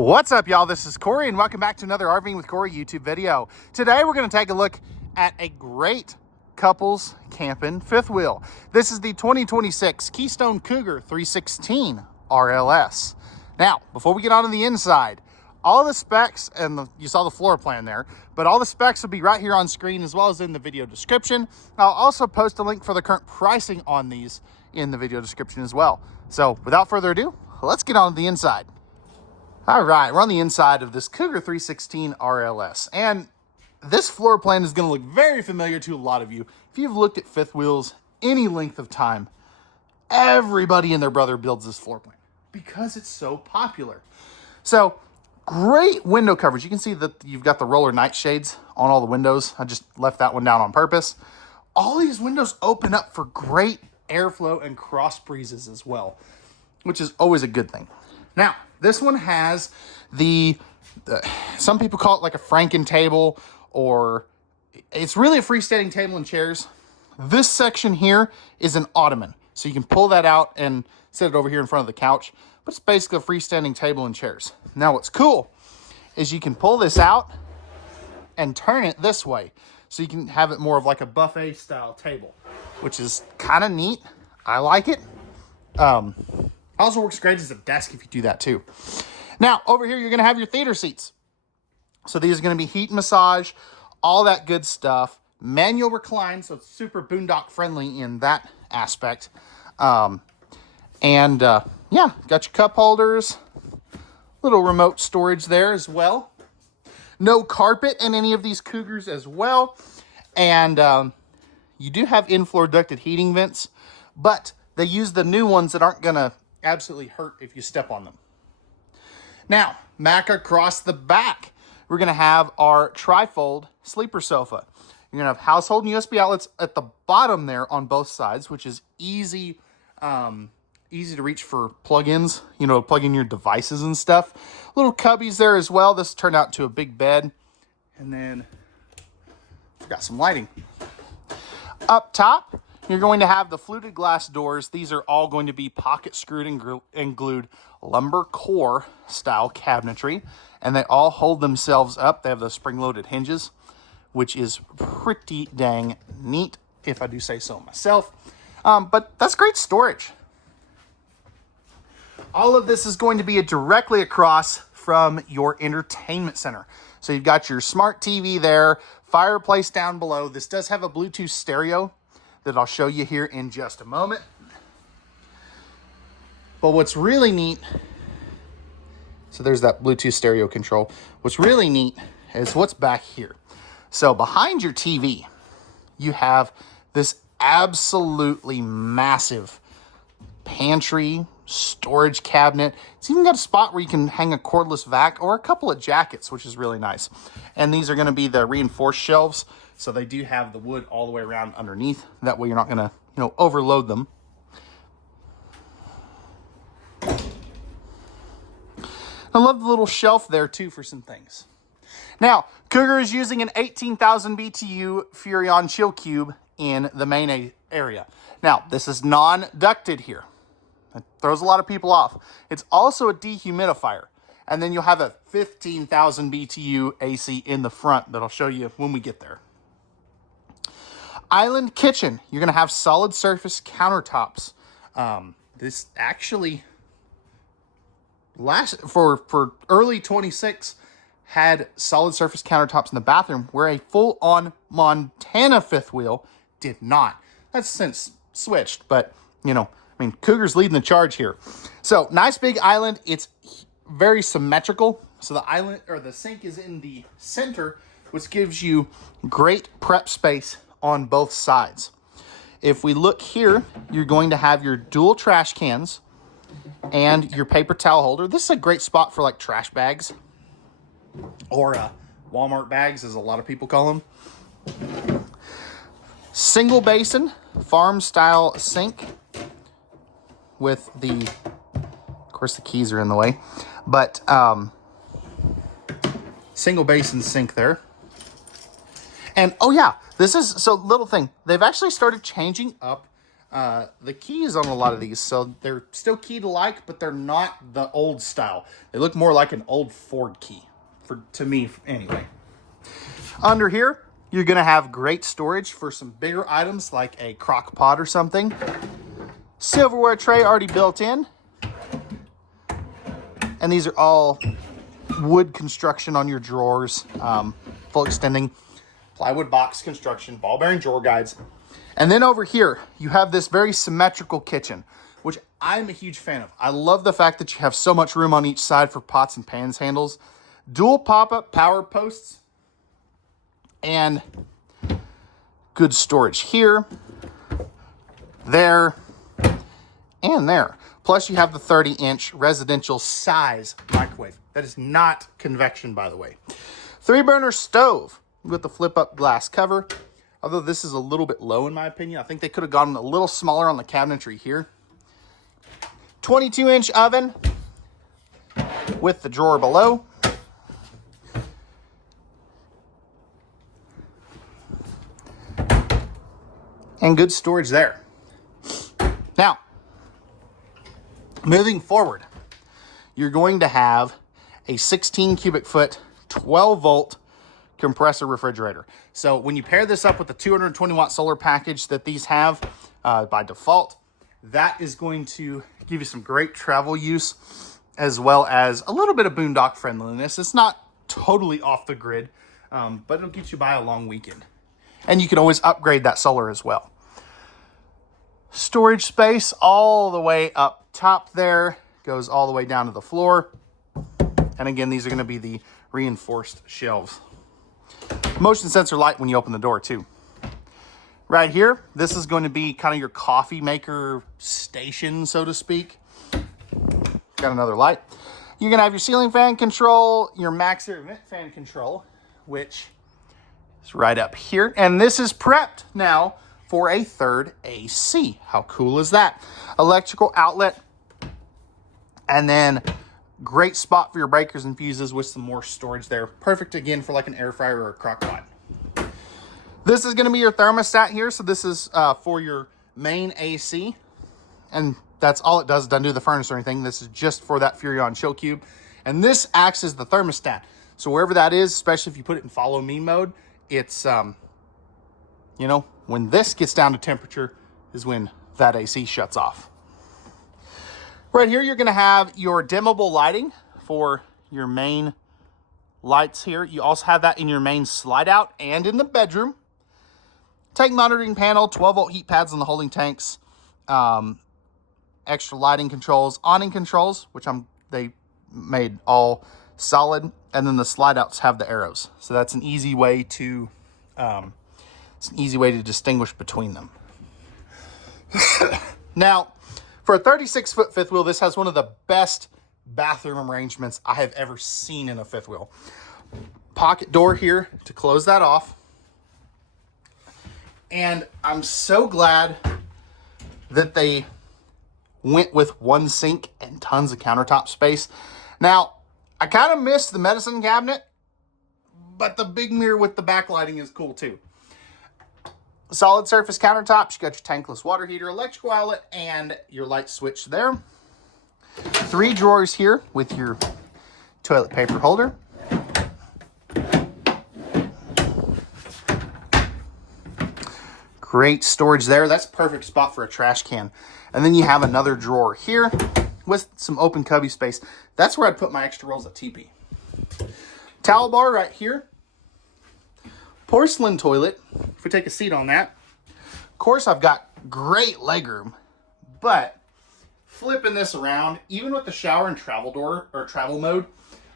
What's up, y'all? This is Corey, and welcome back to another RVing with Corey YouTube video. Today, we're going to take a look at a great couples camping fifth wheel. This is the 2026 Keystone Cougar 316RLS. Now, before we get on to the inside, all the specs, and you saw the floor plan there, but all the specs will be right here on screen as well as in the video description. I'll also post a link for the current pricing on these in the video description as well. So, without further ado, let's get on to the inside. All right, we're on the inside of this Cougar 316 RLS, and this floor plan is going to look very familiar to a lot of you. If you've looked at fifth wheels any length of time, everybody and their brother builds this floor plan because it's so popular. So, great window coverage. You can see that you've got the roller nightshades on all the windows. I just left that one down on purpose. All these windows open up for great airflow and cross breezes as well, which is always a good thing. Now, this one has some people call it like a Franken table, or it's really a freestanding table and chairs. This section here is an ottoman. So you can pull that out and set it over here in front of the couch, but it's basically a freestanding table and chairs. Now, what's cool is you can pull this out and turn it this way. So you can have it more of like a buffet style table, which is kind of neat. I like it. Also works great as a desk if you do that too. Now, over here, you're going to have your theater seats. So these are going to be heat massage, all that good stuff. Manual recline, so it's super boondock friendly in that aspect. Yeah, got your cup holders, little remote storage there as well. No carpet in any of these Cougars as well. And you do have in-floor ducted heating vents, but they use the new ones that aren't going to absolutely hurt if you step on them. Now, back across the back, we're going to have our trifold sleeper sofa. You're going to have household and USB outlets at the bottom there on both sides, which is easy to reach for plug-ins, plug in your devices and stuff. Little cubbies there as well. This turned out to a big bed. And then we've got some lighting. Up top, you're going to have the fluted glass doors. These are all going to be pocket screwed and glued lumber core style cabinetry. And they all hold themselves up. They have the spring-loaded hinges, which is pretty dang neat, if I do say so myself. But that's great storage. All of this is going to be directly across from your entertainment center. So you've got your smart TV there, fireplace down below. This does have a Bluetooth stereo that I'll show you here in just a moment. But what's really neat, so there's that Bluetooth stereo control. What's really neat is what's back here. So behind your TV, you have this absolutely massive pantry storage cabinet. It's even got a spot where you can hang a cordless vac or a couple of jackets, which is really nice. And these are going to be the reinforced shelves. So they do have the wood all the way around underneath. That way you're not going to, overload them. I love the little shelf there too for some things. Now, Cougar is using an 18,000 BTU Furrion chill cube in the main area. Now, this is non-ducted here. That throws a lot of people off. It's also a dehumidifier. And then you'll have a 15,000 BTU AC in the front that I'll show you when we get there. Island kitchen. You're going to have solid surface countertops. This actually, for early 26, had solid surface countertops in the bathroom, where a full-on Montana fifth wheel did not. That's since switched, but, Cougar's leading the charge here. So, nice big island. It's very symmetrical. So the island, or the sink, is in the center, which gives you great prep space on both sides. If we look here, you're going to have your dual trash cans and your paper towel holder. This is a great spot for like trash bags, or Walmart bags, as a lot of people call them. Single basin, farm style sink with of course the keys are in the way, but single basin sink there. And oh yeah, this is, so little thing, they've actually started changing up the keys on a lot of these. So they're still key-to-like, but they're not the old style. They look more like an old Ford key, to me anyway. Under here, you're going to have great storage for some bigger items like a crock pot or something. Silverware tray already built in. And these are all wood construction on your drawers, full extending plywood box construction, ball bearing drawer guides. And then over here, you have this very symmetrical kitchen, which I'm a huge fan of. I love the fact that you have so much room on each side for pots and pans handles, dual pop-up power posts, and good storage here, there, and there. Plus you have the 30-inch residential size microwave. That is not convection, by the way. 3-burner stove with the flip-up glass cover. Although this is a little bit low in my opinion. I think they could have gone a little smaller on the cabinetry here. 22-inch oven with the drawer below. And good storage there. Now, moving forward, you're going to have a 16 cubic foot, 12 volt compressor refrigerator. So when you pair this up with the 220 watt solar package that these have by default, that is going to give you some great travel use as well as a little bit of boondock friendliness. It's not totally off the grid, but it'll get you by a long weekend. And you can always upgrade that solar as well. Storage space all the way up top there, goes all the way down to the floor. And again, these are going to be the reinforced shelves. Motion sensor light when you open the door too. Right here, this is going to be kind of your coffee maker station, so to speak. Got another light. You're going to have your ceiling fan control, your max air vent fan control, which is right up here. And this is prepped now for a third AC. How cool is that? Electrical outlet. And then great spot for your breakers and fuses with some more storage there. Perfect again for like an air fryer or a crock pot. This is going to be your thermostat here. So this is for your main AC. And that's all it does. It doesn't do the furnace or anything. This is just for that Furrion chill cube. And this acts as the thermostat. So wherever that is, especially if you put it in follow me mode, it's, you know, when this gets down to temperature is when that AC shuts off. Right here, you're going to have your dimmable lighting for your main lights here. You also have that in your main slide out and in the bedroom. Tank monitoring panel, 12 volt heat pads on the holding tanks, extra lighting controls, awning controls, which they made all solid, and then the slide outs have the arrows. So that's an easy way to distinguish between them. Now, for a 36 foot fifth wheel, this has one of the best bathroom arrangements I have ever seen in a fifth wheel. Pocket door here to close that off. And I'm so glad that they went with one sink and tons of countertop space. Now, I kind of missed the medicine cabinet, but the big mirror with the backlighting is cool too. Solid surface countertops, you got your tankless water heater, electrical outlet, and your light switch there. 3 drawers here with your toilet paper holder. Great storage there. That's a perfect spot for a trash can. And then you have another drawer here with some open cubby space. That's where I'd put my extra rolls of TP. Towel bar right here. Porcelain toilet, if we take a seat on that. Of course, I've got great legroom, but flipping this around, even with the shower and travel door or travel mode,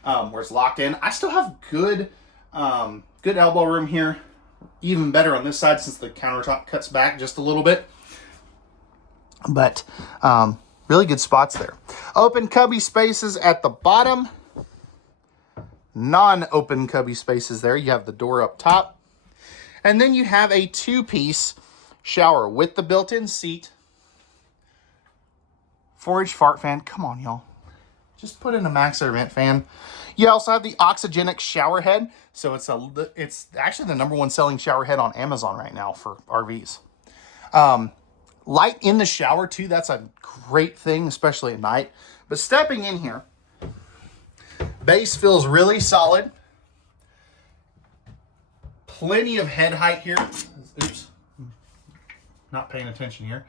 where it's locked in, I still have good elbow room here. Even better on this side since the countertop cuts back just a little bit. But really good spots there. Open cubby spaces at the bottom. Non-open cubby spaces there. You have the door up top. And then you have a 2-piece shower with the built-in seat. 4-inch fart fan. Come on, y'all. Just put in a max air vent fan. You also have the oxygenic shower head. So it's actually the #1 selling shower head on Amazon right now for RVs. Light in the shower too, that's a great thing, especially at night. But stepping in here, base feels really solid. Plenty of head height here. Oops, not paying attention here.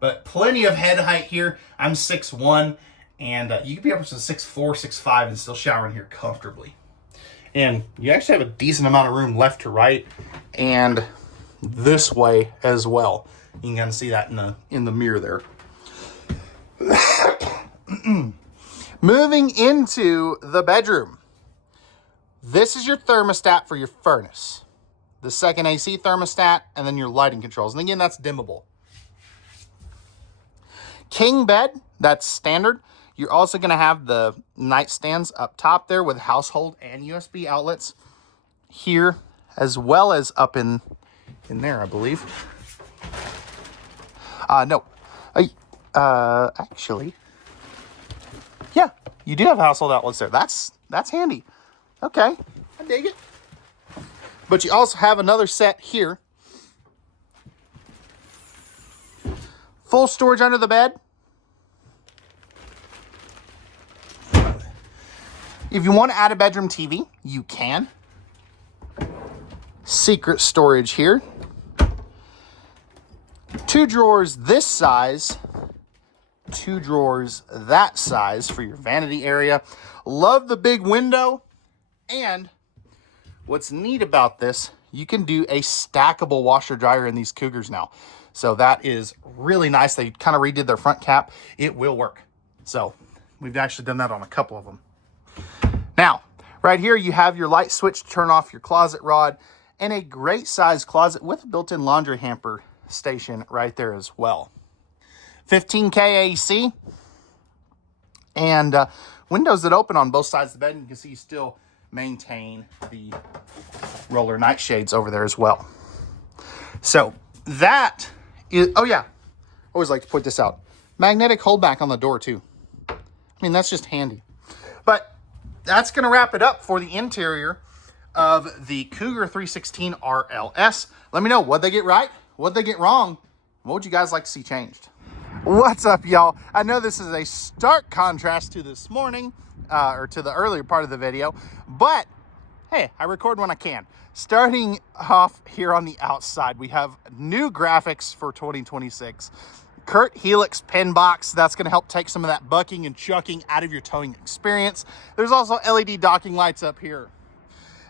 But plenty of head height here. I'm 6'1", and you can be up to 6'4", 6'5", and still shower in here comfortably. And you actually have a decent amount of room left to right, and this way as well. You can kind of see that in the mirror there. Moving into the bedroom. This is your thermostat for your furnace. The second AC thermostat, and then your lighting controls. And again, that's dimmable. King bed, that's standard. You're also going to have the nightstands up top there with household and USB outlets here, as well as up in there, I believe. No. Actually, yeah, you do have household outlets there. That's handy. Okay, I dig it. But you also have another set here. Full storage under the bed. If you want to add a bedroom TV, you can. Secret storage here. 2 drawers this size. 2 drawers that size for your vanity area. Love the big window. And what's neat about this, you can do a stackable washer dryer in these Cougars now. So that is really nice. They kind of redid their front cap. It will work. So we've actually done that on a couple of them. Now, right here you have your light switch to turn off your closet rod, and a great size closet with a built-in laundry hamper station right there as well. 15K AC, and windows that open on both sides of the bed. You can see you still maintain the roller nightshades over there as well. So that is, oh yeah, always like to point this out. Magnetic holdback on the door too. I mean, that's just handy. But that's going to wrap it up for the interior of the Cougar 316RLS. Let me know, what'd they get right? What'd they get wrong? What would you guys like to see changed? What's up, y'all? I know this is a stark contrast to this morning, or to the earlier part of the video, but hey, I record when I can. Starting off here on the outside, we have new graphics for 2026. Kurt Helix pin box, that's going to help take some of that bucking and chucking out of your towing experience. There's also LED docking lights up here.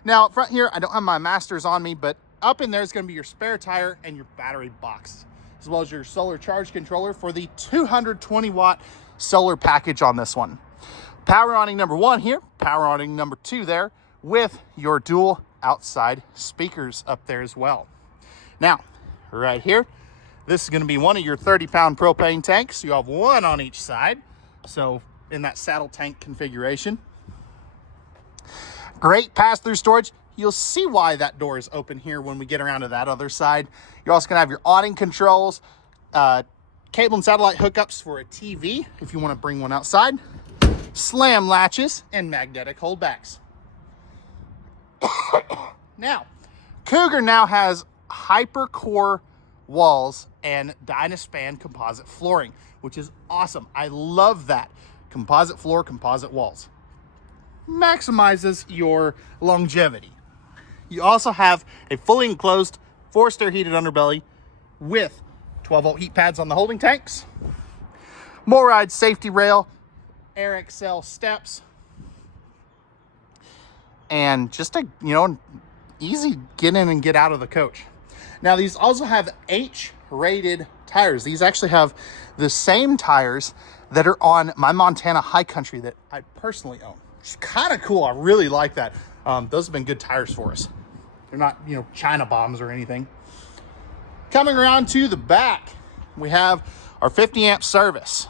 Now, up front here, I don't have my masters on me, but up in there is going to be your spare tire and your battery box, as well as your solar charge controller for the 220 watt solar package on this one. Power awning number 1 here, power awning number 2 there, with your dual outside speakers up there as well. Now, right here, this is going to be one of your 30-pound propane tanks. You have one on each side, so in that saddle tank configuration. Great pass-through storage. You'll see why that door is open here when we get around to that other side. You're also going to have your awning controls, cable and satellite hookups for a TV if you want to bring one outside, slam latches, and magnetic holdbacks. Now, Cougar now has HyperCore walls and Dynaspan composite flooring, which is awesome. I love that. Composite floor, composite walls. Maximizes your longevity. You also have a fully enclosed forced air heated underbelly with 12-volt heat pads on the holding tanks, MORryde safety rail, Air Excel steps, and just a, easy get in and get out of the coach. Now, these also have H-rated tires. These actually have the same tires that are on my Montana High Country that I personally own. It's kind of cool. I really like that. Those have been good tires for us. They're not, China bombs or anything. Coming around to the back, we have our 50 amp service.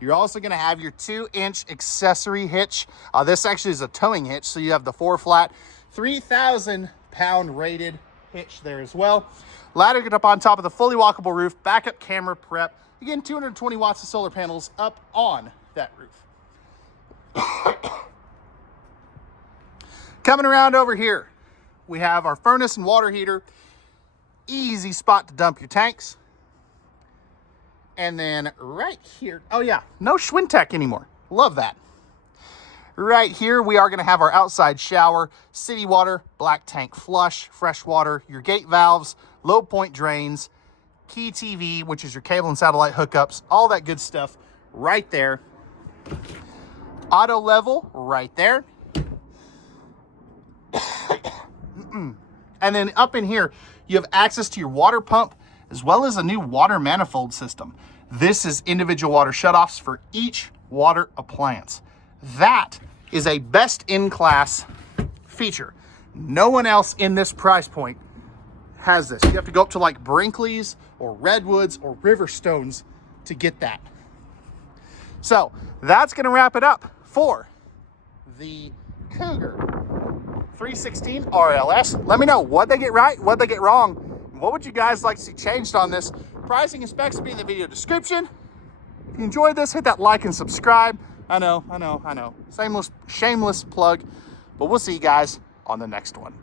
You're also going to have your 2-inch accessory hitch. This actually is a towing hitch, so you have the 4-flat, 3,000 pound rated hitch there as well. Ladder get up on top of the fully walkable roof, backup camera prep. Again, 220 watts of solar panels up on that roof. Coming around over here, we have our furnace and water heater. Easy spot to dump your tanks. And then right here, oh yeah, no Schwintek anymore. Love that. Right here, we are going to have our outside shower, city water, black tank flush, fresh water, your gate valves, low point drains, key TV, which is your cable and satellite hookups, all that good stuff right there. Auto level right there. And then up in here, you have access to your water pump as well as a new water manifold system. This is individual water shutoffs for each water appliance. That is a best-in-class feature. No one else in this price point has this. You have to go up to like Brinkley's or Redwoods or Riverstones to get that. So that's going to wrap it up for the Cougar 316 RLS. Let me know what they get right, what they get wrong. What would you guys like to see changed on this? Pricing and specs will be in the video description. If you enjoyed this, hit that like and subscribe. I know. Shameless plug. But we'll see you guys on the next one.